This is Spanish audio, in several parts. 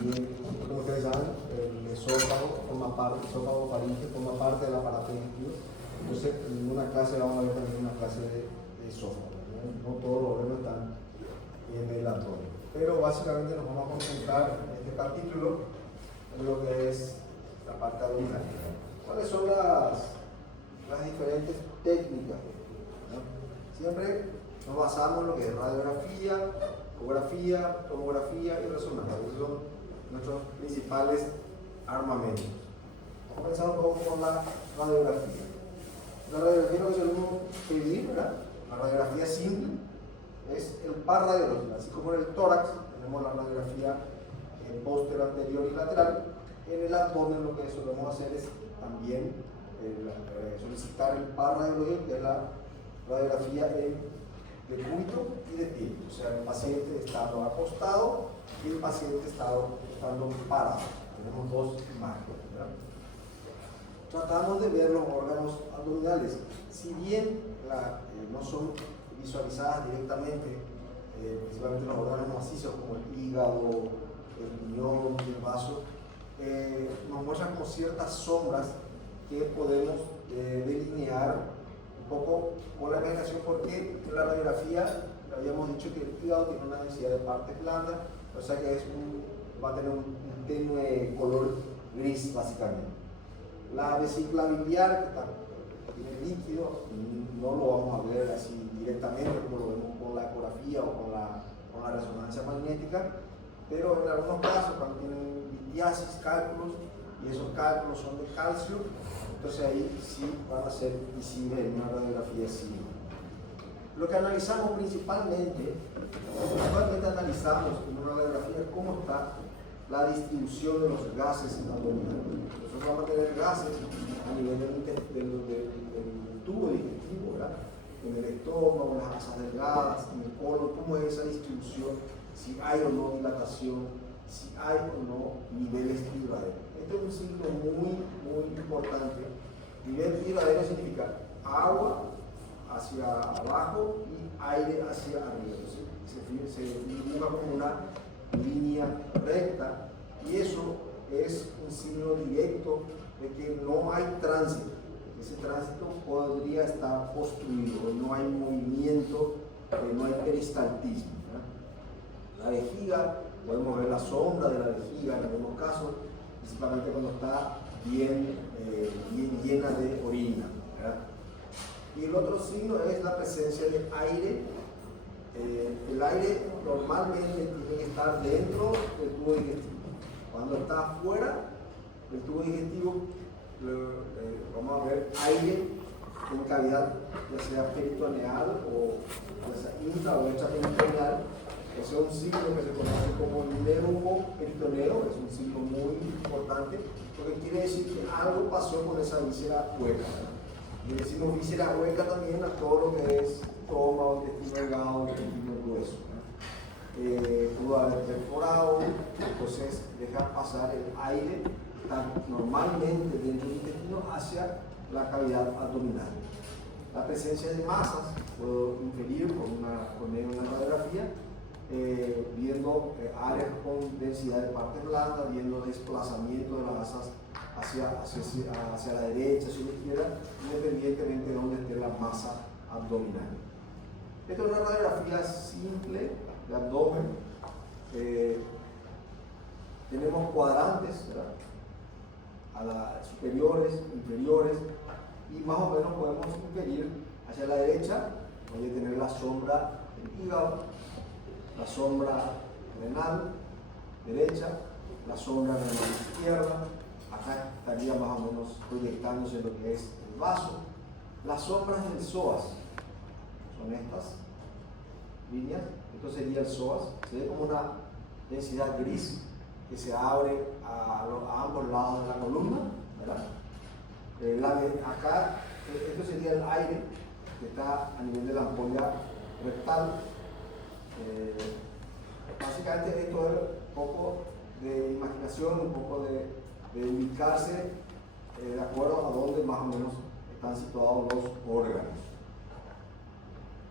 Y como ustedes saben, el esófago forma parte, el esófago faríngeo forma parte del aparato digestivo. Entonces, en una clase vamos a ver también una clase de esófago. No todos los órganos están en el abdomen. Pero básicamente nos vamos a concentrar en este capítulo en lo que es la parte abdominal. ¿Cuáles son las diferentes técnicas? ¿No? Siempre nos basamos en lo que es radiografía, ecografía, tomografía y resonancia. Esos son nuestros principales armamentos. Vamos a comenzar un poco con la radiografía. La radiografía es lo que solemos pedir, ¿verdad? La radiografía simple es el par radiológico, así como en el tórax tenemos la radiografía posterior, anterior y lateral. En el abdomen lo que solemos hacer es también solicitar el par radiológico, que es la radiografía de cúbito y de pie, o sea, el paciente estando acostado y el paciente estando parado. Tenemos dos imágenes, ¿verdad? Tratamos de ver los órganos abdominales, si bien no son visualizadas directamente, principalmente los órganos macizos como el hígado, el riñón y el vaso, nos muestran como ciertas sombras que podemos delinear un poco con la imaginación, porque en la radiografía habíamos dicho que el hígado tiene una densidad de partes blandas, o sea que va a tener un tenue color gris básicamente. La vesícula biliar, que tiene líquido, no lo vamos a ver así directamente como lo vemos con la ecografía o con la resonancia magnética, pero en algunos casos cuando tienen litiasis, cálculos, y esos cálculos son de calcio, entonces ahí sí van a ser visibles en una radiografía simple. Lo que analizamos principalmente analizamos en una radiografía cómo está la distribución de los gases abdominales. Nosotros vamos a tener gases a nivel del tubo digestivo, ¿verdad? En el estómago, en las asas delgadas, en el colon, cómo es esa distribución, si hay o no dilatación, si hay o no niveles hidradero. Este es un signo muy importante. Nivel hidradero significa agua hacia abajo y aire hacia arriba. Entonces, se dibuja como una línea recta, y eso es un signo directo de que no hay tránsito. Ese tránsito podría estar obstruido, no hay movimiento, no hay peristaltismo, ¿verdad? La vejiga, podemos ver la sombra de la vejiga en algunos casos, principalmente cuando está bien llena de orina, ¿verdad? Y el otro signo es la presencia de aire. El aire normalmente tiene que estar dentro del tubo digestivo. Cuando está afuera del tubo digestivo, vamos a ver aire en cavidad, ya sea peritoneal o ya sea intra o extraperitoneal. Ese es un signo que se conoce como neuroperitoneo, es un signo muy importante, porque quiere decir que algo pasó con esa víscera hueca. Y decimos víscera hueca también a todo lo que es estómago, intestino delgado, intestino grueso. Pudo haber perforado, entonces deja pasar el aire normalmente dentro del intestino hacia la cavidad abdominal. La presencia de masas, puedo inferir con una radiografía, viendo áreas con densidad de partes blandas, viendo desplazamiento de las masas hacia la derecha, hacia la izquierda, independientemente de dónde esté la masa abdominal. Esta es una radiografía simple de abdomen. Tenemos cuadrantes, ¿verdad? Superiores, inferiores, y más o menos podemos inferir hacia la derecha, voy a tener la sombra del hígado, la sombra renal derecha, la sombra renal izquierda. Acá estaría más o menos proyectándose lo que es el vaso. Las sombras del psoas son estas líneas. Esto sería el psoas. Se ve como una densidad gris que se abre a ambos lados de la columna, ¿verdad? Acá, esto sería el aire que está a nivel de la ampolla rectal. Básicamente esto es un poco de imaginación, un poco de ubicarse de acuerdo a dónde más o menos están situados los órganos.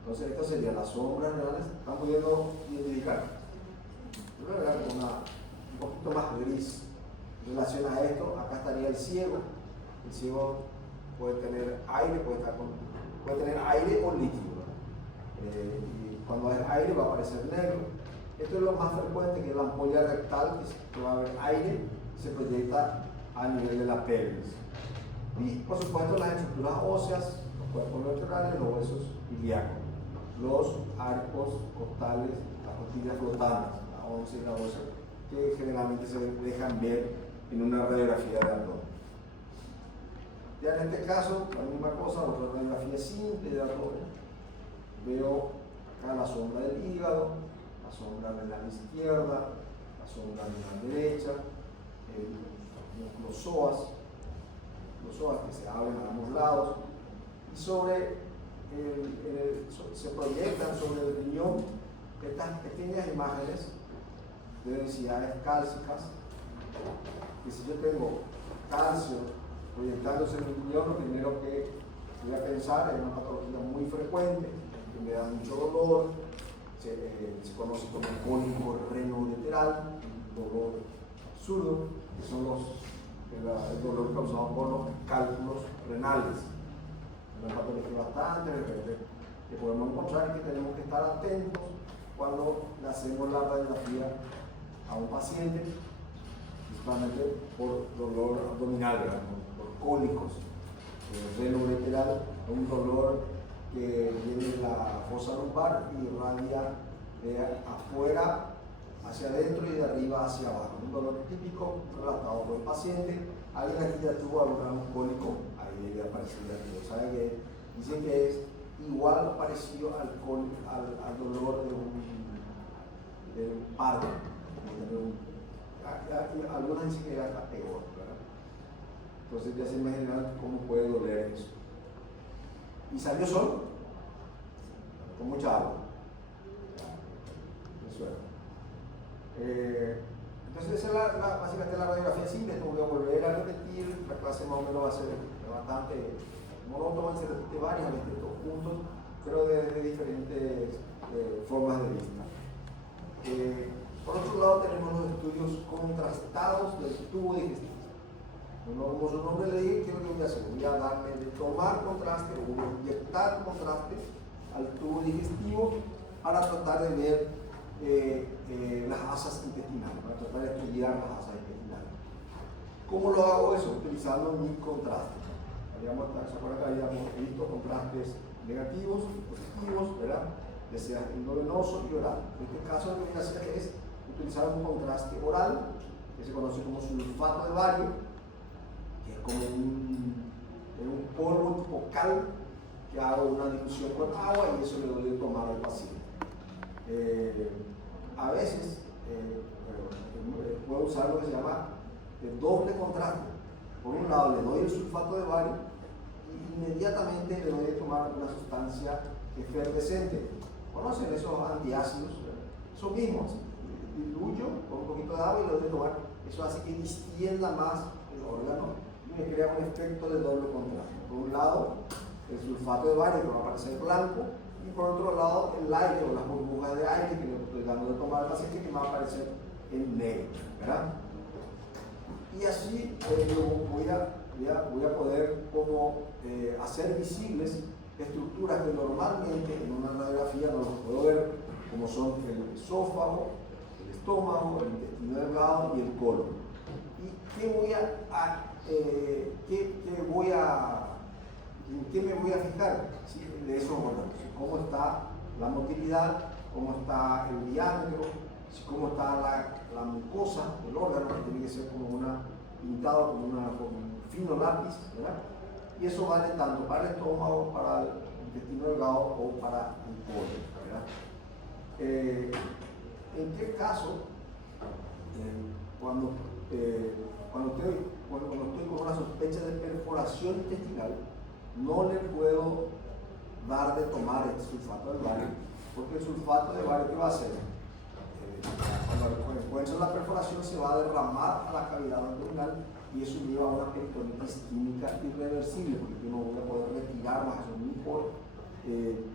Entonces, esto sería la sombra renal. ¿Están pudiendo identificar? Voy a ver un poquito poquito más gris. En relación a esto, acá estaría el ciego. El ciego puede tener aire, puede tener aire o líquido. Y cuando hay aire va a aparecer negro. Esto es lo más frecuente, que la ampolla rectal, que va a haber aire, se proyecta a nivel de la pelvis. Y por supuesto las estructuras óseas, los cuerpos vertebrales, los huesos ilíacos, los arcos costales, las costillas flotantes, la 11 y la 12, que generalmente se dejan ver en una radiografía de abdomen. Ya en este caso, la misma cosa, otra radiografía simple de abdomen. Veo acá la sombra del hígado, la sombra renal izquierda, la sombra renal derecha, los psoas que se abren a ambos lados, y se proyectan sobre el riñón estas pequeñas imágenes de densidades cálcicas, que si yo tengo calcio proyectándose en el riñón, lo primero que voy a pensar es una patología muy frecuente, que me da mucho dolor, se conoce como cólico renolateral, dolor absurdo, que son el dolor causado por los cálculos renales. Es una patología bastante frecuente que podemos encontrar y que tenemos que estar atentos cuando le hacemos la radiografía a un paciente, principalmente por dolor abdominal, por cólicos. El renolateral es un dolor que viene de la fosa lumbar y irradia de afuera hacia adentro y de arriba hacia abajo. Un dolor típico relatado por el paciente. Alguien aquí ya tuvo algún cólico, ahí debe aparecer aquí. ¿Sabe que dicen que es igual parecido al dolor de un parto? Algunas dicen que era peor, ¿verdad? Entonces ya se imaginan cómo puede doler eso. Y salió solo, con mucha agua. Entonces esa es básicamente la radiografía simple. No voy a volver a repetir, la clase más o menos va a ser bastante monótona, se repite varias veces estos puntos, pero de diferentes formas de vista. Por otro lado tenemos los estudios contrastados del tubo digestivo. Como su nombre le dice, ¿qué es lo que voy a hacer? Voy a darle de tomar contraste, o voy a inyectar contraste al tubo digestivo para tratar de ver las asas intestinales, para tratar de estudiar las asas intestinales. ¿Cómo lo hago eso? Utilizando mi contraste. ¿Se acuerdan que habíamos visto contrastes negativos y positivos, ¿verdad? Ya sea endovenoso y oral. En este caso lo que voy a hacer es utilizar un contraste oral, que se conoce como sulfato de bario, que es como un polvo tipo cal, que hago una dilución con agua y eso le doy de tomar al paciente. A veces puedo usar lo que se llama doble contraste. Por un lado le doy el sulfato de bario y inmediatamente le doy de tomar una sustancia efervescente. ¿Conocen esos antiácidos? Esos mismos. Diluyo con un poquito de agua y le doy de tomar. Eso hace que distienda más el órgano y me crea un efecto de doble contraste. Por un lado, el sulfato de bario que va a aparecer blanco, y por otro lado el aire o las burbujas de aire que le estoy dando de tomar al paciente, que va a aparecer en negro, ¿verdad? Y así voy a poder hacer visibles estructuras que normalmente en una radiografía no las puedo ver, como son el esófago, el estómago, el intestino delgado y el colon. ¿Y en qué me voy a fijar? ¿Sí? De esos órganos. Cómo está la motilidad, cómo está el diámetro, cómo está la mucosa del órgano, que tiene que ser como pintado con un fino lápiz, ¿verdad? Y eso vale tanto para el estómago, para el intestino delgado o para el colon, ¿verdad? ¿En qué caso, cuando estoy con una sospecha de perforación intestinal, no le puedo dar de tomar el sulfato de bario? Porque el sulfato de bario, ¿qué va a hacer? Cuando encuentra la perforación, se va a derramar a la cavidad abdominal y eso lleva a una peritonitis química irreversible, porque yo no voy a poder retirar más eso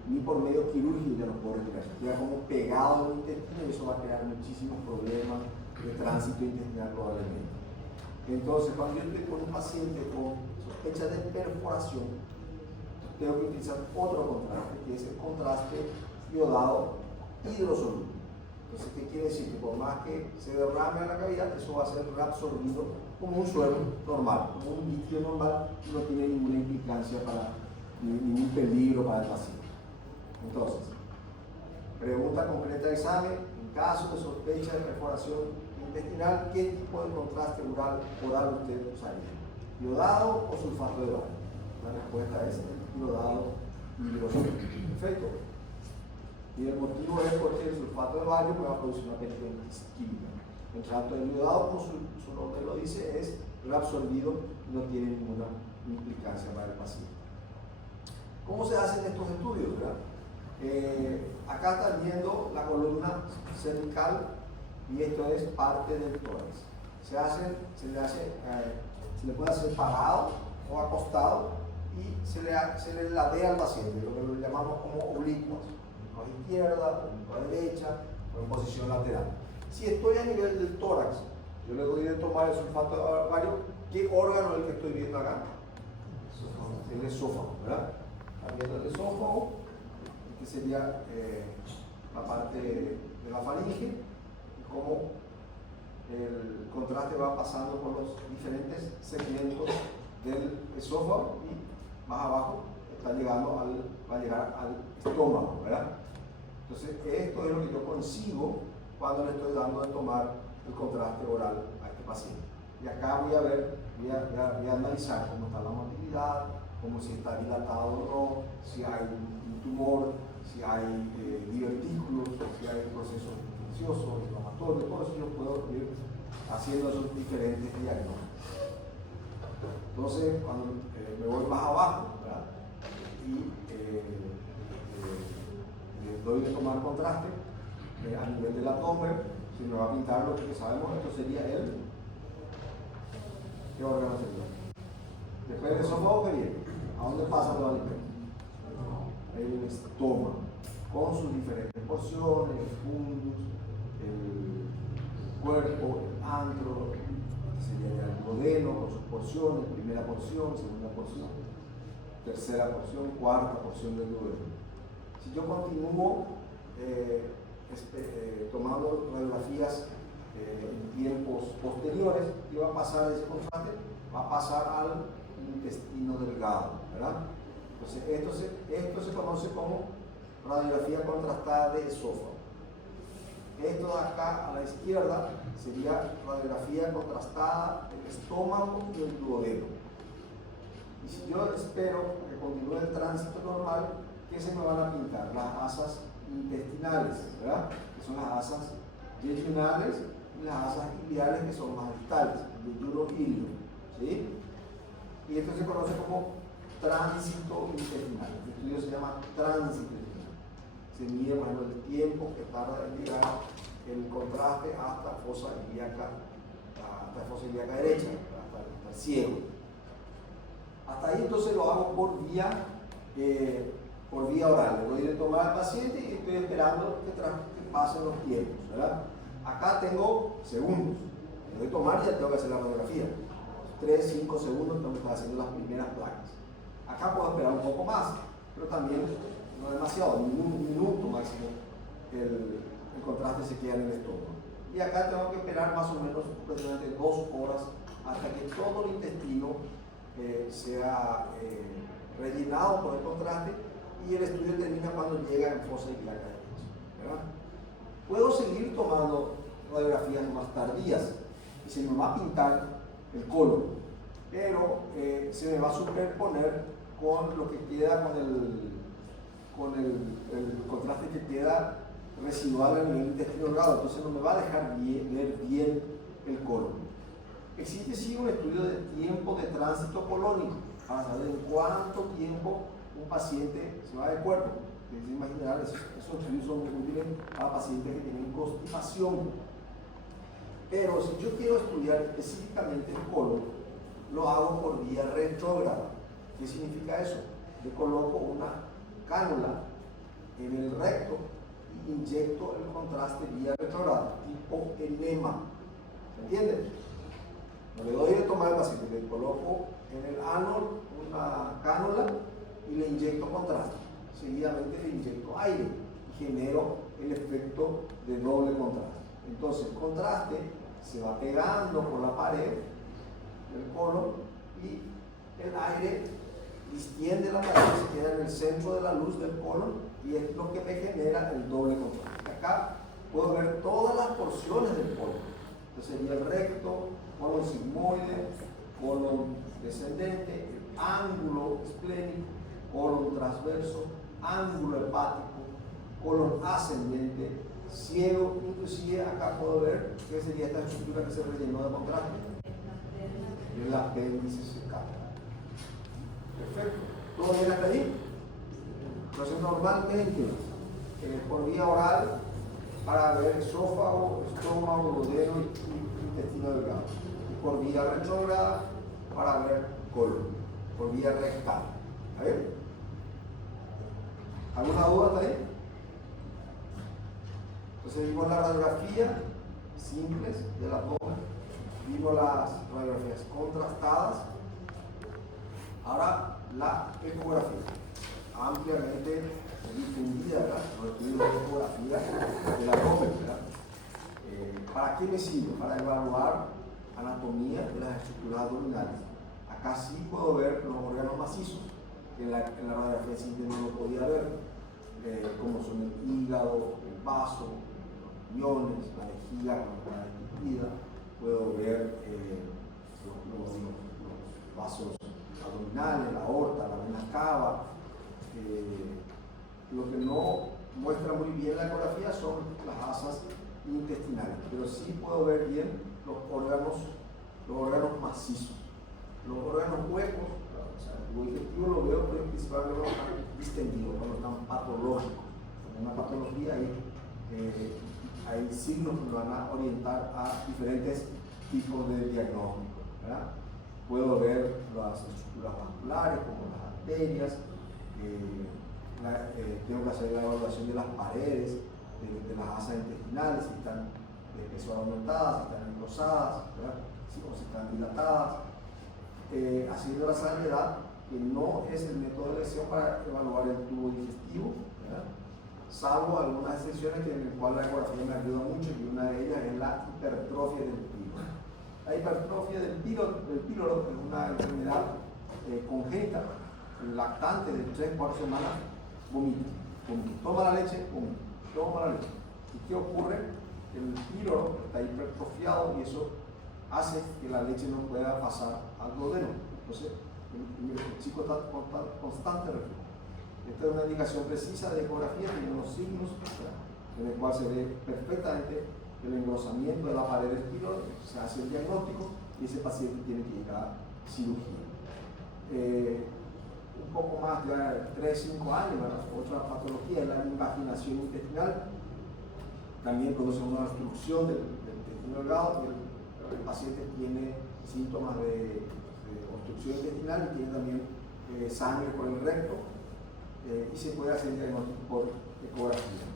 ni por medio quirúrgico. Ya no puedo retirar eso, queda como pegado en el intestino y eso va a crear muchísimos problemas de tránsito intestinal probablemente. Entonces, cuando yo estoy con un paciente con sospecha de perforación, tengo que utilizar otro contraste, que es el contraste iodado hidrosoluble. Entonces, ¿qué quiere decir? Que por más que se derrame en la cavidad, eso va a ser reabsorbido como un suero normal, como un líquido normal, y no tiene ninguna implicancia ningún peligro para el paciente. Entonces, pregunta concreta de examen: en caso de sospecha de perforación intestinal, ¿qué tipo de contraste oral usted usaría? ¿Iodado o sulfato de bario? La respuesta es iodado hidrosoluble. Perfecto. Y el motivo es porque el sulfato de bario va a producir una peritonitis química. En tanto, el iodado, como su nombre lo dice, es reabsorbido y no tiene ninguna implicancia para el paciente. ¿Cómo se hacen estos estudios? Acá están viendo la columna cervical y esto es parte del tórax. Se le puede hacer parado o acostado y se le ladea al paciente, lo que lo llamamos como oblicuos, a la izquierda, a la derecha o en posición lateral. Si estoy a nivel del tórax, yo le doy de tomar el sulfato de bario. ¿Qué órgano es el que estoy viendo acá? El esófago, ¿verdad? Está viendo el esófago, que sería la parte de la faringe, y cómo el contraste va pasando por los diferentes segmentos del esófago y más abajo va a llegar al estómago, ¿verdad? Entonces, esto es lo que yo consigo cuando le estoy dando de tomar el contraste oral a este paciente. Y acá voy a analizar cómo está la motilidad, cómo si está dilatado o no, si hay un tumor, si hay divertículos, si hay procesos infecciosos, inflamatorios. Todo eso yo puedo ir haciendo esos diferentes diagnósticos. Entonces, cuando me voy más abajo, ¿verdad? Y doy de tomar contraste a nivel del abdomen, si me va a pintar lo que sabemos, esto sería ¿qué órgano sería? Después del esófago, ¿qué viene? ¿A dónde pasan los alimentos? El estómago, con sus diferentes porciones, el fundus, el cuerpo, el antro, sería el duodeno con sus porciones, primera porción, segunda porción, tercera porción, cuarta porción del duodeno. Si yo continúo tomando radiografías en tiempos posteriores, ¿qué va a pasar de ese contraste? Va a pasar al intestino delgado, ¿verdad? Entonces, esto se conoce como radiografía contrastada de esófago. Esto de acá a la izquierda sería radiografía contrastada del estómago y el duodeno. Y si yo espero que continúe el tránsito normal, ¿qué se me van a pintar? Las asas intestinales, ¿verdad? Que son las asas yeyunales y las asas iliares, que son más distales, el yeyuno ilio, ¿sí? Y esto se conoce como tránsito intestinal. El estudio se llama tránsito intestinal. Se mide más o menos el tiempo que tarda en llegar el contraste hasta fosa ilíaca derecha, hasta el ciego. Hasta ahí entonces lo hago por vía oral. Le doy de tomar al paciente y estoy esperando que pasen los tiempos, ¿verdad? Acá tengo segundos. Le doy de tomar y ya tengo que hacer la radiografía. 3, 5 segundos tengo que estar haciendo las primeras placas. Acá puedo esperar un poco más, pero también no demasiado, un minuto máximo el contraste se queda en el estómago. Y acá tengo que esperar más o menos aproximadamente 2 horas hasta que todo el intestino sea rellenado por el contraste y el estudio termina cuando llega en fosa ilíaca derecha, ¿verdad? Puedo seguir tomando radiografías más tardías y se me va a pintar el colon, pero se me va a superponer con lo que queda con el contraste que queda residual a nivel intestino delgado, entonces no me va a dejar ver bien el colon. Existe sí un estudio de tiempo de tránsito colónico para saber en cuánto tiempo un paciente se va de cuerpo. Ustedes se imaginarán, esos estudios son muy útiles para pacientes que tienen constipación. Pero si yo quiero estudiar específicamente el colon, lo hago por vía retrógrada. ¿Qué significa eso? Yo coloco una cánula en el recto y inyecto el contraste vía retrógrada, tipo enema. ¿Me entienden? No le doy de tomar al paciente, le coloco en el ano una cánula y le inyecto contraste. Seguidamente le inyecto aire y genero el efecto de doble contraste. Entonces el contraste se va pegando por la pared del colon y el aire distiende la pared, se queda en el centro de la luz del colon y es lo que me genera el doble contraste. Acá puedo ver todas las porciones del colon. Entonces sería el recto, colon sigmoide, colon descendente, el ángulo esplénico, colon transverso, ángulo hepático, colon ascendente, ciego, inclusive acá puedo ver qué sería esta estructura que se rellenó de contraste. El apéndice secal. Perfecto. ¿Todo bien hasta ahí? Entonces normalmente por vía oral para ver esófago, estómago, duodeno y intestino delgado. Y por vía retrógrada para ver colon. Por vía rectal. ¿Está bien? ¿Alguna duda hasta ahí? Entonces vimos la radiografía simples del abdomen, vimos las radiografías contrastadas. Ahora la ecografía, ampliamente difundida, ¿verdad? Los estudios de ecografía del abdomen, ¿verdad? ¿Para qué me sirve? Para evaluar anatomía de las estructuras abdominales. Acá sí puedo ver los órganos macizos, que en la radiografía simple no lo podía ver, como son el hígado, el vaso, los riñones, la vejiga cuando está destituida. Puedo ver los vasos abdominales, la aorta, la vena cava. Lo que no muestra muy bien la ecografía son las asas intestinales, pero sí puedo ver bien los órganos macizos. Los órganos huecos, o sea, el tubo digestivo lo veo principalmente cuando están distendidos, cuando están patológicos. En una patología hay signos que me van a orientar a diferentes tipos de diagnósticos, ¿verdad? Puedo ver las estructuras vasculares como las arterias, tengo que hacer la evaluación de las paredes, de las asas intestinales, si están de espesor aumentadas, si están engrosadas, o si están dilatadas, haciendo la salvedad que no es el método de elección para evaluar el tubo digestivo, ¿verdad? Salvo algunas excepciones en las cuales la ecografía me ayuda mucho, y una de ellas es la hipertrofia del píloro. La hipertrofia del píloro es una enfermedad congénita. El lactante de 3-4 semanas vomita. Toma la leche, vomita. Toma la leche. ¿Y qué ocurre? El píloro está hipertrofiado y eso hace que la leche no pueda pasar al duodeno. Entonces, el chico está constante reflujo. Esta es una indicación precisa de ecografía, tiene unos signos en el cual se ve perfectamente el engrosamiento de la pared del píloro, se hace el diagnóstico y ese paciente tiene que ir a cirugía. Un poco más de 3-5 años, otra patología es la invaginación intestinal. También produce una obstrucción del intestino delgado. El paciente tiene síntomas de obstrucción intestinal y tiene también sangre por el recto, y se puede hacer el diagnóstico por ecografía.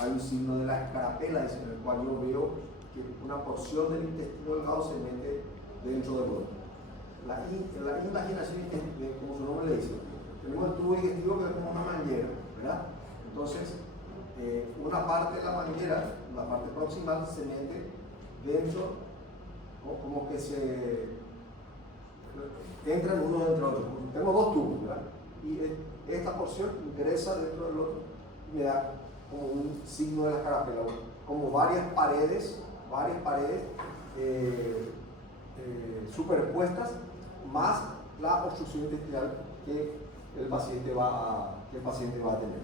Hay un signo de la escarapela en el cual yo veo que una porción del intestino delgado se mete dentro del otro. La invaginación intestinal, como su nombre le dice, tenemos el tubo digestivo que es como una manguera, ¿verdad? Entonces, una parte de la manguera, la parte proximal, se mete dentro, como que se entran uno dentro del otro. Tengo dos tubos, ¿verdad? Y esta porción ingresa dentro del otro y me da como un signo de la escarapela, como varias paredes superpuestas, más la obstrucción intestinal que el paciente va a tener.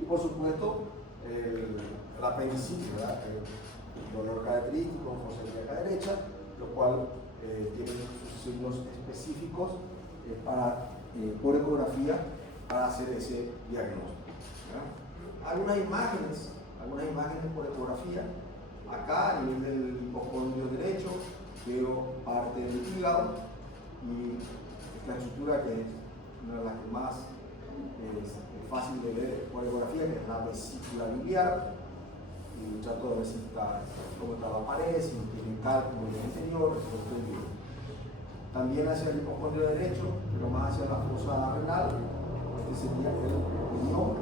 Y por supuesto, el apendicitis, ¿verdad? El dolor caetrítico, fosfatemia acá derecha, lo cual tiene sus signos específicos por ecografía para hacer ese diagnóstico, ¿verdad? Algunas imágenes por ecografía. Acá, a nivel del hipocondrio derecho, veo parte del hígado y esta estructura que es una de las que más es fácil de ver por ecografía, que es la vesícula biliar. y trato de ver si está, cómo está la pared, si tiene cálculo en el interior, si estoy bien. También hacia el hipocondrio derecho, pero más hacia la fosa renal, este sería el riñón,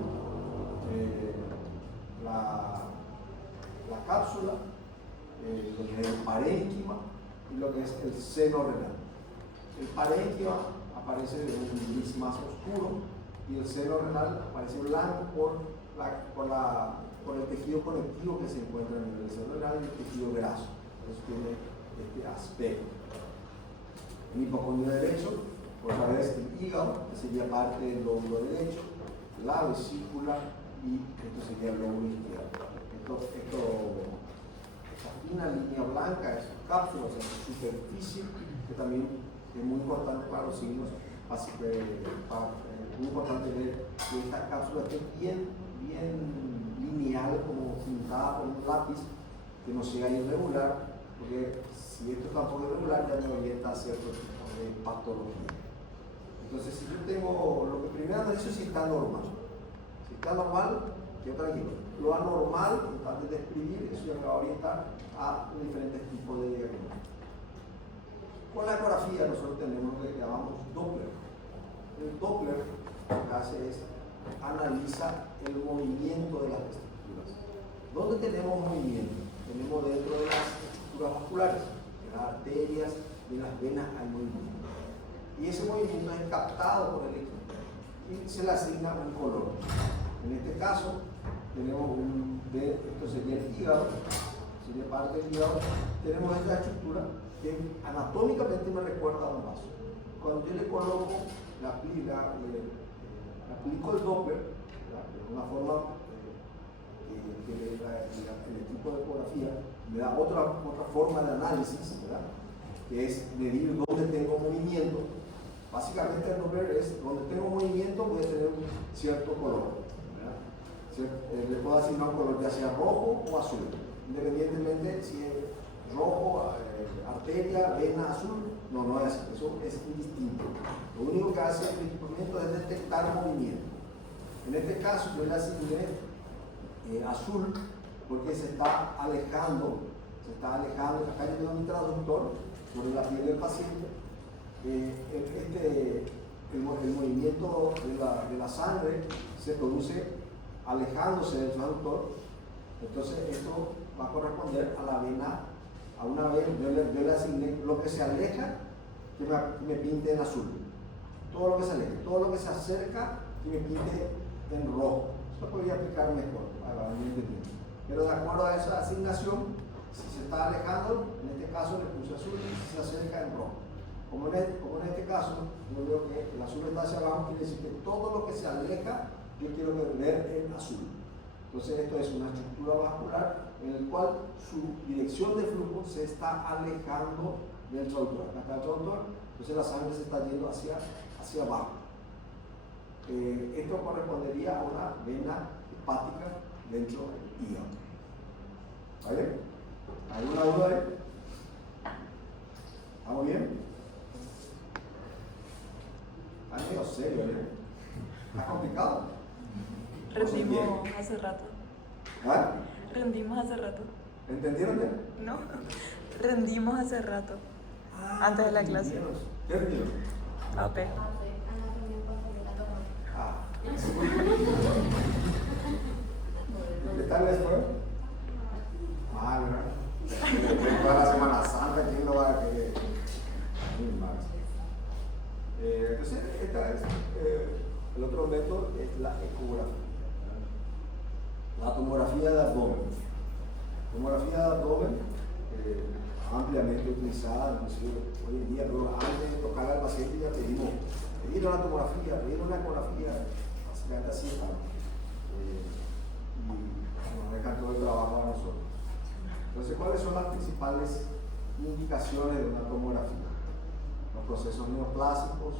la cápsula, lo que es el parénquima y lo que es el seno renal. El parénquima aparece de un gris más oscuro y el seno renal aparece blanco por el tejido conectivo que se encuentra en el seno renal y el tejido graso. Entonces tiene este aspecto. El hipocondrio derecho, otra vez el hígado, que sería parte del lóbulo derecho, la vesícula y esto sería el lóbulo izquierdo. Esta fina línea blanca es su cápsula, o sea, su superficie, que también es muy importante para los signos, es muy importante ver que esta cápsula esté bien lineal, como pintada con un lápiz, que no sea irregular, porque si esto está un poco irregular ya me orienta a cierto tipo de patología. Entonces, si yo tengo, lo que primero analizo es si está normal. Si está normal, yo tranquilo. Lo anormal, antes de escribir, eso ya me va a orientar a diferentes tipos de diagnósticos. Con la ecografía nosotros tenemos lo que llamamos Doppler. El Doppler lo que hace es analiza el movimiento de las estructuras. ¿Dónde tenemos movimiento? Tenemos dentro de las estructuras vasculares, en las arterias y en las venas hay movimiento. Y ese movimiento es captado por el equipo y se le asigna un color. En este caso, tenemos esto sería el hígado, sería parte del hígado. Tenemos esta estructura que anatómicamente me recuerda a un vaso. Cuando yo le coloco, le aplico el Doppler, de una forma que el equipo de ecografía me da otra forma de análisis, ¿verdad? Que es medir dónde tengo movimiento. Básicamente el Doppler es donde tengo movimiento voy a tener un cierto color, ¿verdad? Le puedo asignar un color ya sea rojo o azul, independientemente si es rojo, arteria, vena, azul, no es así, eso es indistinto. Lo único que hace el instrumento es detectar movimiento. En este caso yo le asigné azul porque se está alejando, acá yo tengo mi traductor sobre la piel del paciente. El movimiento de la sangre se produce alejándose del traductor, entonces esto va a corresponder a la vena, a una vena. Yo le asigné lo que se aleja, que me pinte en azul, todo lo que se aleja, todo lo que se acerca, que me pinte en rojo. Esto podría aplicar mejor, pero de acuerdo a esa asignación, si se está alejando, en este caso le puse azul, y si se acerca en rojo. Como en este caso, yo veo que el azul está hacia abajo, quiere decir que todo lo que se aleja, yo quiero ver en azul. Entonces esto es una estructura vascular en la cual su dirección de flujo se está alejando del traductor. Acá está el traductor, entonces la sangre se está yendo hacia abajo. Esto correspondería a una vena hepática dentro del hígado. ¿Vale? ¿Alguna duda ahí? ¿Estamos bien? Está medio serio, ¿eh? ¿Está complicado? Rendimos hace rato. ¿Ah? Rendimos hace rato. ¿Entendieron ya? No, rendimos hace rato. Antes de la clase. ¿Qué rendieron? Ok. ¿Qué tal les fue? Mal, ¿verdad? Después de la Semana Santa, ¿quién lo va a querer? Muy mal. Entonces, el otro método es la ecografía. La tomografía de abdomen. Tomografía de abdomen, ampliamente utilizada, inclusive hoy en día, pero antes de tocar al paciente ya pedimos una tomografía, pedir una ecografía, básicamente así estamos. Y nos dejan todo el trabajo a nosotros. Entonces, ¿cuáles son las principales indicaciones de una tomografía? Los procesos neoplásicos,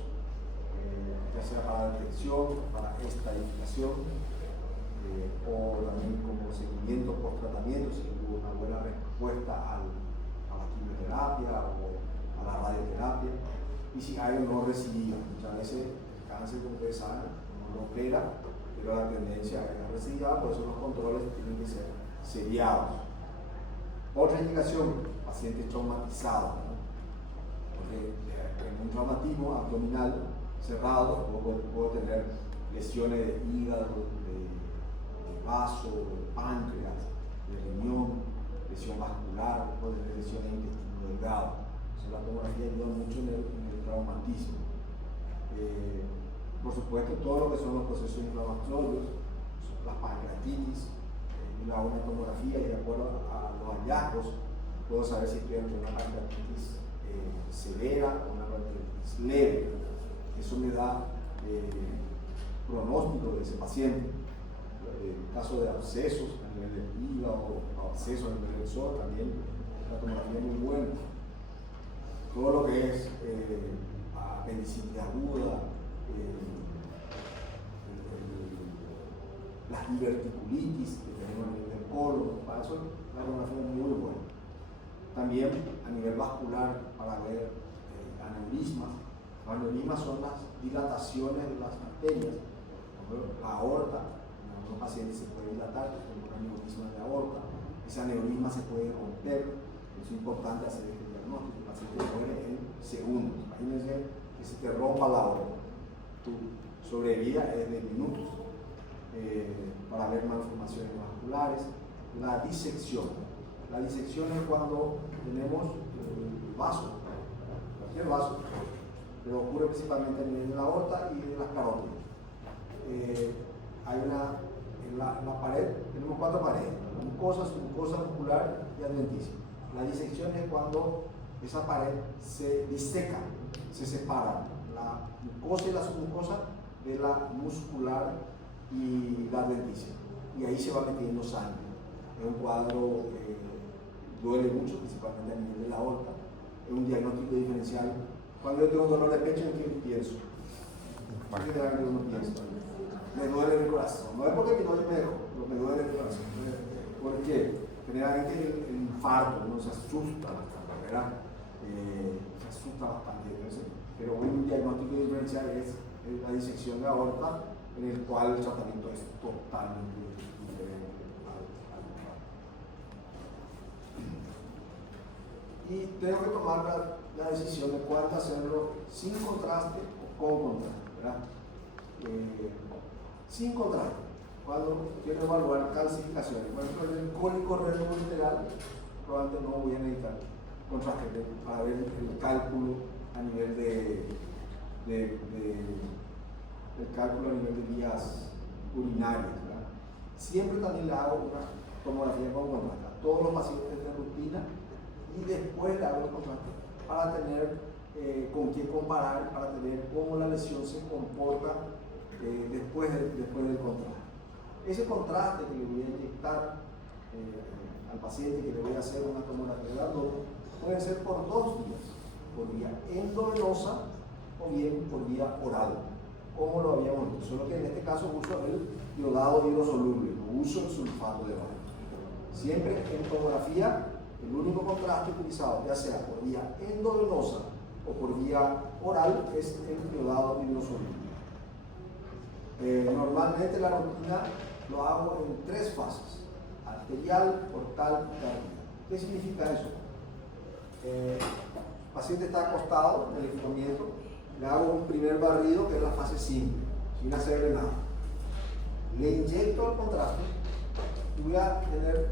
ya sea para detección, para estadificación, o también como seguimiento post-tratamiento, si hubo una buena respuesta a la quimioterapia o a la radioterapia, y si hay o no recidiva. Muchas veces el cáncer, como ustedes saben, no lo opera, pero la tendencia es a recidiva, por eso los controles tienen que ser seriados. Otra indicación, pacientes traumatizados, ¿no? Porque en un traumatismo abdominal cerrado puedo tener lesiones de hígado, de vaso, de páncreas, de riñón, lesión vascular, puedo tener lesiones de intestino delgado. Entonces la tomografía ayuda mucho en el traumatismo. Por supuesto, todo lo que son los procesos inflamatorios, las pancreatitis, yo hago una tomografía y de acuerdo a los hallazgos puedo saber si estoy ante una pancreatitis severa o una pancreatitis leve. Eso me da pronóstico de ese paciente. En caso de abscesos a nivel del hígado o abscesos a nivel del sol, también la tomografía es muy buena. Todo lo que es apendicitis aguda, las diverticulitis que tenemos a nivel del colon, para eso la tomografía es muy buena. También a nivel vascular para ver aneurismas. Los aneurismas son las dilataciones de las arterias. Por ejemplo, la aorta, en algunos pacientes se puede dilatar, como un aneurisma de aorta. Ese aneurisma se puede romper, es importante hacer este diagnóstico. El paciente muere en segundos. Imagínense que se te rompa la aorta. Tu sobrevida es de minutos. Para ver malformaciones vasculares. La disección. La disección es cuando tenemos el vaso, cualquier vaso, pero ocurre principalmente a nivel de la aorta y de las carótidas. Hay en la pared, tenemos 4 paredes: mucosa, submucosa, muscular y adventicia. La disección es cuando esa pared se diseca, se separa la mucosa y la submucosa de la muscular y la adventicia, y ahí se va metiendo sangre. Es un cuadro duele mucho, principalmente a nivel de la aorta. Es un diagnóstico diferencial. Cuando yo tengo dolor de pecho, ¿en qué pienso? Generalmente uno piensa, me duele el corazón. No es porque mi novio me dejó, pero me duele el corazón. Porque generalmente el infarto uno se asusta bastante, ¿verdad? Se asusta bastante. Pero un diagnóstico diferencial es la disección de aorta, en el cual el tratamiento es totalmente diferente al infarto. Y tengo que tomar la decisión de cuándo hacerlo sin contraste o con contraste, ¿verdad? Sin contraste, cuando quiero evaluar calcificaciones. Por ejemplo, en el cólico renal probablemente no voy a necesitar contraste para ver el cálculo a nivel el cálculo a nivel de vías urinarias, ¿verdad? Siempre también le hago una tomografía con contraste a todos los pacientes de rutina y después le hago el contraste para tener con qué comparar, para tener cómo la lesión se comporta después del contraste. Ese contraste que le voy a inyectar al paciente, que le voy a hacer una tomografía de abdomen, puede ser por 2 vías, por vía endovenosa o bien por vía oral, como lo habíamos visto, solo que en este caso uso el iodado hidrosoluble, no uso el sulfato de bario. Siempre en tomografía, el único contraste utilizado, ya sea por vía endovenosa o por vía oral, es el iodado hidrosoluble. Normalmente la rutina lo hago en 3 fases: arterial, portal y cardíaca. ¿Qué significa eso? El paciente está acostado en el equipamiento, le hago un primer barrido, que es la fase simple, sin hacerle nada. Le inyecto el contraste y voy a tener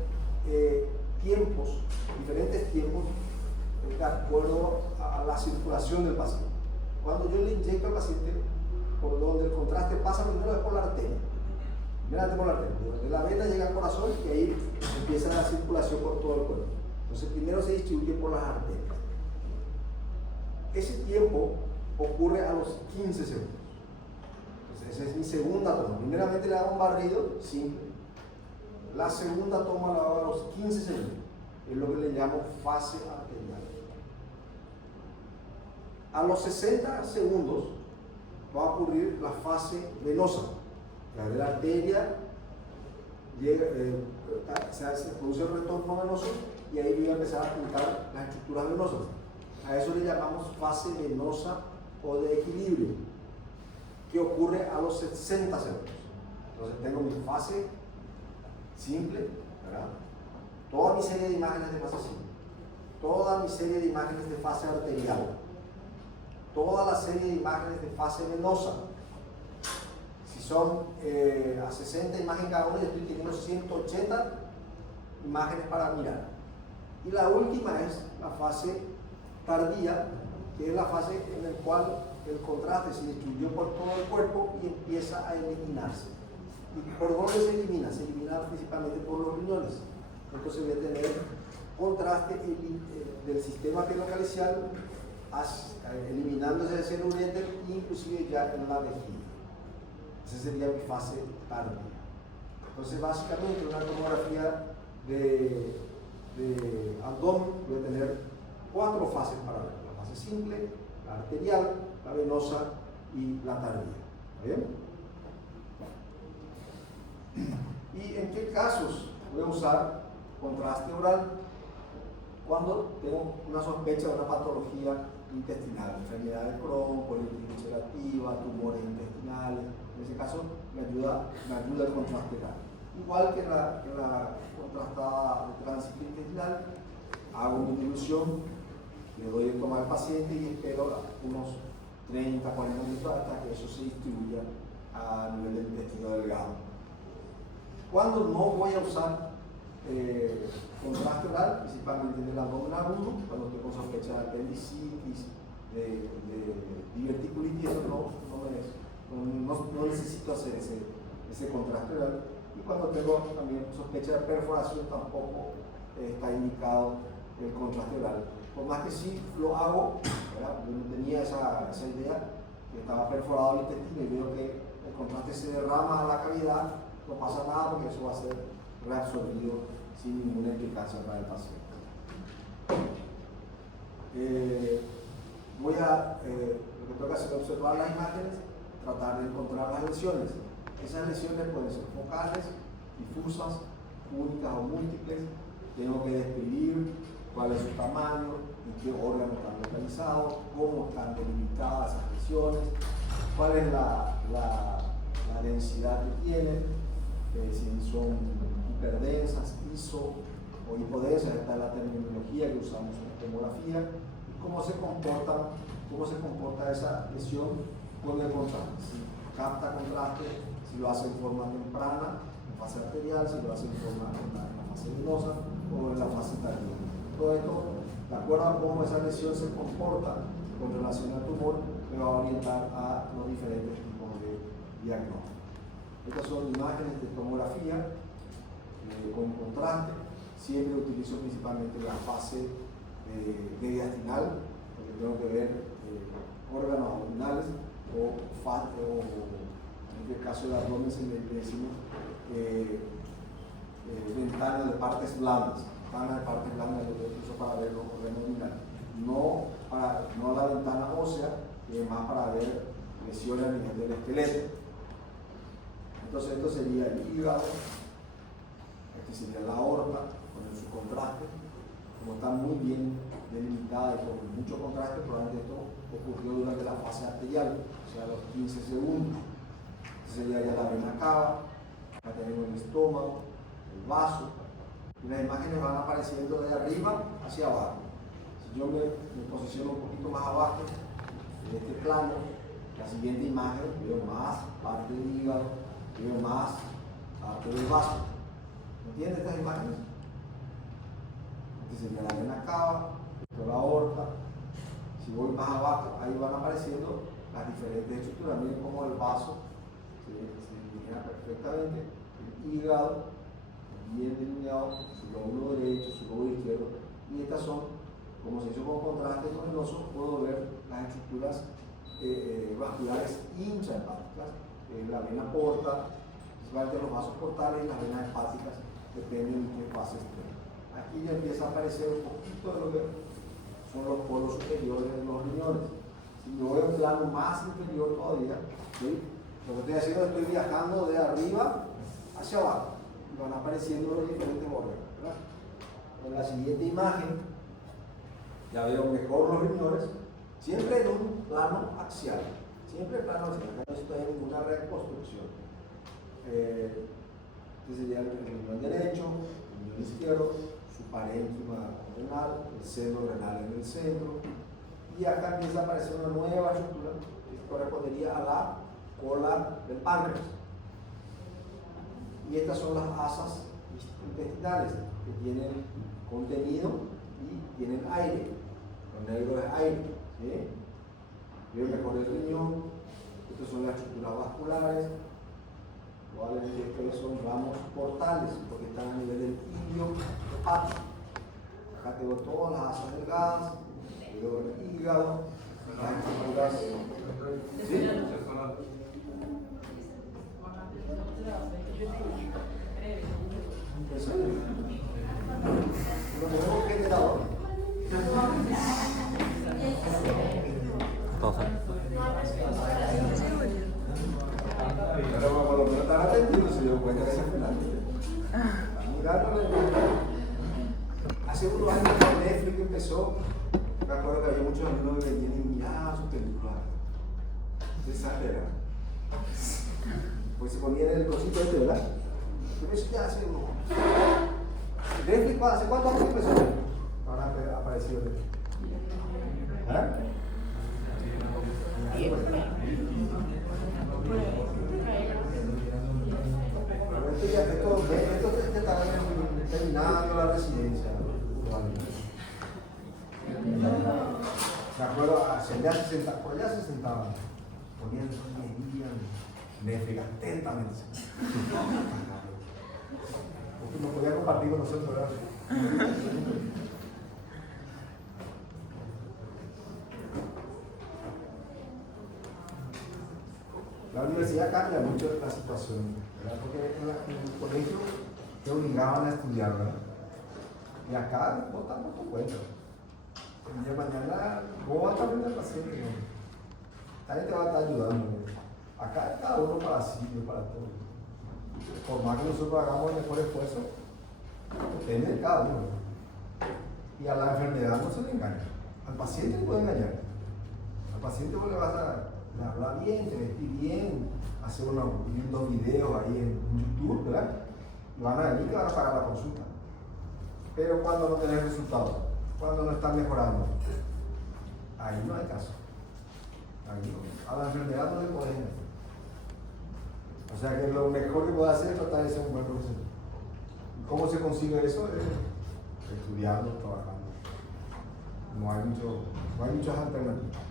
diferentes tiempos de acuerdo a la circulación del paciente. Cuando yo le inyecto al paciente, por donde el contraste pasa, primero es por la arteria. Primeramente por la arteria. De la vena llega al corazón y ahí empieza la circulación por todo el cuerpo. Entonces primero se distribuye por las arterias. Ese tiempo ocurre a los 15 segundos. Entonces esa es mi segunda toma. Primeramente le hago un barrido simple. La segunda toma la hago a los 15 segundos. Es lo que le llamo fase arterial. A los 60 segundos va a ocurrir la fase venosa. De la arteria se produce el retorno venoso y ahí voy a empezar a apuntar las estructuras venosas. A eso le llamamos fase venosa o de equilibrio, que ocurre a los 60 segundos. Entonces tengo mi fase simple, ¿verdad? toda mi serie de imágenes de fase simple, toda mi serie de imágenes de fase arterial, toda la serie de imágenes de fase venosa. Si son a 60 imágenes cada uno, yo estoy teniendo 180 imágenes para mirar. Y la última es la fase tardía, que es la fase en la cual el contraste se distribuyó por todo el cuerpo y empieza a eliminarse. ¿Y por dónde se elimina? Se elimina principalmente por los riñones. Entonces voy a tener contraste del sistema pielocalicial eliminándose hacia el uréter, inclusive ya en la vejiga. Esa sería mi fase tardía. Entonces básicamente una tomografía de abdomen voy a tener 4 fases para ver: la fase simple, la arterial, la venosa y la tardía. ¿Está bien? ¿Y en qué casos voy a usar contraste oral? Cuando tengo una sospecha de una patología intestinal, enfermedad de Crohn, colitis ulcerativa, tumores intestinales. En ese caso me ayuda el contraste oral. Igual que la contrastada de tránsito intestinal, hago una dilución, le doy de tomar al paciente y espero unos 30, 40 minutos hasta que eso se distribuya a nivel del intestino delgado. Cuando no voy a usar contraste oral, principalmente en el abdomen agudo, cuando estoy con sospecha de apendicitis, de diverticulitis, eso no necesito hacer ese contraste oral. Y cuando tengo también sospecha de perforación, tampoco está indicado el contraste oral. Por más que sí lo hago, ¿verdad? Yo no tenía esa idea, que estaba perforado el intestino y veo que el contraste se derrama a la cavidad, no pasa nada porque eso va a ser reabsorbido sin ninguna implicancia para el paciente. Lo que tengo que hacer es observar las imágenes, tratar de encontrar las lesiones. Esas lesiones pueden ser focales, difusas, únicas o múltiples. Tengo que describir cuál es su tamaño, en qué órgano están localizados, cómo están delimitadas esas lesiones, cuál es la densidad que tienen, si son hiperdensas, iso o hipodensas. Esta es la terminología que usamos en la tomografía, y cómo se comporta esa lesión con el contraste. Si capta contraste, si lo hace en forma temprana, en fase arterial, si lo hace en la fase venosa o en la fase tardía. Todo esto, de acuerdo a cómo esa lesión se comporta con relación al tumor, me va a orientar a los diferentes tipos de diagnóstico. Estas son imágenes de tomografía con contraste. Siempre utilizo principalmente la fase mediastinal, porque tengo que ver órganos abdominales o en el caso del abdomen se le decimos ventana de partes blandas. Ventana de partes blandas yo uso para ver los órganos abdominales, no la ventana ósea, y además para ver lesiones a nivel del esqueleto. Entonces esto sería el hígado, este sería la aorta con su contraste. Como está muy bien delimitada y con mucho contraste, probablemente esto ocurrió durante la fase arterial, o sea, a los 15 segundos. Este sería ya la vena cava, acá tenemos el estómago, el vaso, y las imágenes van apareciendo de arriba hacia abajo. Si yo me posiciono un poquito más abajo, en este plano, la siguiente imagen, veo más parte del hígado, veo más parte del vaso. ¿Entienden estas imágenes? Este sería la vena cava, esto la aorta. Si voy más abajo, ahí van apareciendo las diferentes estructuras. Miren cómo el vaso se elimina perfectamente, el hígado bien delineado, su lóbulo derecho, su lóbulo izquierdo, y estas son, como se hizo con contraste luminoso, puedo ver las estructuras vasculares intrahepáticas, la vena porta, principalmente los vasos portales, y las venas hepáticas, dependen de qué fase estén. Aquí ya empieza a aparecer un poquito de lo que son los polos superiores de los riñones. Si yo voy a un plano más inferior todavía, ¿sí? Lo que estoy haciendo es estoy viajando de arriba hacia abajo, y van apareciendo los diferentes órganos, ¿verdad? En la siguiente imagen ya veo mejor los riñones, siempre en un plano axial, siempre en plano axial. Acá no estoy en ninguna reconstrucción. Este sería el riñón derecho, el riñón izquierdo, su parénquima renal, el seno renal en el centro, y acá empieza a aparecer una nueva estructura que correspondería a la cola del páncreas. Y estas son las asas intestinales que tienen contenido y tienen aire. Lo negro es aire. ¿Sí? Bien, mejor el riñón. Estas son las estructuras vasculares. Probablemente estos son ramos portales porque están a nivel del ilio hepático. Acá tengo todas las asas delgadas, tengo el hígado, las estructuras. ¿Sí? Lo tenemos que tener ahora. Pausa. Pero por lo menos están atendidos, se dio cuenta que se fulano. Mirándole. Hace unos años cuando Netflix empezó, me acuerdo que había muchos alumnos que venían y miraban sus películas. Ustedes saben, ¿verdad? Pues se ponían en el cosito este, ¿verdad? Pero eso ya hace unos. Netflix, ¿hace cuánto años empezó? Ahora ha aparecido el ¿Eh? Esto está terminando la residencia. Me acuerdo, por allá se sentaban, ponían medían, Netflix atentamente. Porque no podía compartir con nosotros, ¿verdad? La universidad cambia mucho la situación, ¿verdad? Porque en el colegio te obligaban a estudiar, ¿verdad? Y acá no están por tu cuenta. El día de mañana vos vas a aprender al paciente, ¿no? Nadie te va a estar ayudando, ¿no? Acá cada uno para sí, no para todo. Por más que nosotros hagamos el mejor esfuerzo, depende de cada uno, ¿no? Y a la enfermedad no se le engaña. Al paciente le puede engañar. Al paciente vos le vas a hablar bien, te vestir bien, hacer unos videos ahí en YouTube, ¿verdad? Y van a venir y te van a pagar la consulta. Pero cuando no tenés resultados, cuando no están mejorando, ahí no hay caso. Ahí no. A la enfermedad no le podés engañar. O sea que lo mejor que puedes hacer es tratar de ser un buen profesional. ¿Y cómo se consigue eso? Estudiando, trabajando. No hay muchas alternativas.